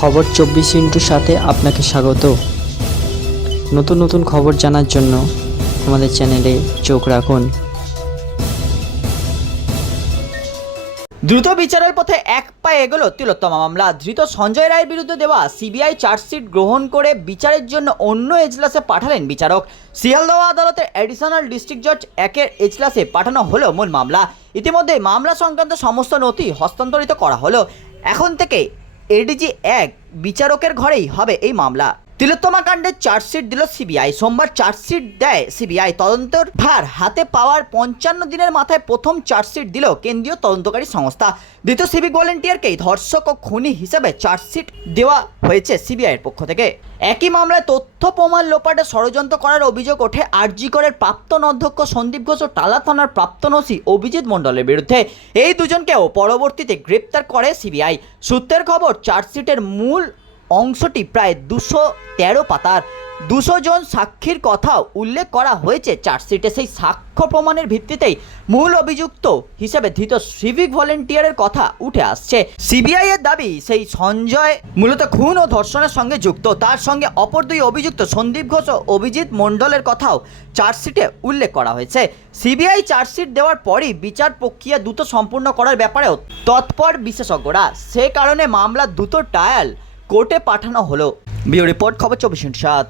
খবর চব্বিশ ইন্টুর সাথে আপনাকে স্বাগত। নতুন নতুন খবর জানার জন্য আমাদের চ্যানেলে চোখ রাখুন। দ্রুত বিচারের পথে এক পায়ে এগোলো তিলোত্তমা মামলা। ধৃত সঞ্জয় রায়ের বিরুদ্ধে দেওয়া সিবিআই চার্জশিট গ্রহণ করে বিচারের জন্য অন্য এজলাসে পাঠালেন বিচারক। শিয়ালদহ আদালতের অ্যাডিশনাল ডিস্ট্রিক্ট জজ একের এজলাসে পাঠানো হলো মূল মামলা। ইতিমধ্যে মামলা সংক্রান্ত সমস্ত নথি হস্তান্তরিত করা হলো। এখন থেকে এডিজি এক বিচারকের ঘরেই হবে এই মামলা। তিলোত্তমা কাণ্ডের চার্জশিট দিল সিবিআই। সোমবার চার্জশিট দেয় সিবিআই। তদন্তের ভার হাতে পাওয়ার পঞ্চান্ন দিনের মাথায় প্রথম চার্জশিট দিল কেন্দ্রীয় তদন্তকারী সংস্থা। দ্বিতীয় সিভিক ভলেন্টিয়ারকেই ধর্ষক ও খুনি হিসেবে চার্জশিট দেওয়া হয়েছে সিবিআইয়ের পক্ষ থেকে। একই মামলায় তথ্য প্রমাণ লোপাটে ষড়যন্ত্র করার অভিযোগ ওঠে আরজিকরের প্রাক্তন অধ্যক্ষ সন্দীপ ঘোষ ও টালা থানার প্রাক্তন ওসি অভিজিৎ মণ্ডলের বিরুদ্ধে। এই দুজনকেও পরবর্তীতে গ্রেপ্তার করে সিবিআই। সূত্রের খবর, চার্জশিটের মূল অংশটি প্রায় দুশো তেরো পাতার। দুশো জন সাক্ষীর কথাও উল্লেখ করা হয়েছে। চার্জশিটে সেই সাক্ষ্য প্রমাণের ভিত্তিতেই মূল অভিযুক্ত হিসেবে ধৃত সিভিক ভলেন্টিয়ারের কথা উঠে আসছে। সিবিআই এর দাবি, সেই সঞ্জয় মূলত খুন ও ধর্ষণের সঙ্গে যুক্ত। তার সঙ্গে অপর দুই অভিযুক্ত সন্দীপ ঘোষ ও অভিজিৎ মণ্ডলের কথাও চার্জশিটে উল্লেখ করা হয়েছে। সিবিআই চার্জশিট দেওয়ার পরই বিচার প্রক্রিয়া দ্রুত সম্পূর্ণ করার ব্যাপারেও তৎপর বিশেষজ্ঞরা। সে কারণে মামলা দ্রুত ট্রায়াল কোর্টে পাঠানো হলো। বিও রিপোর্ট খবর চব্বিশ সাত।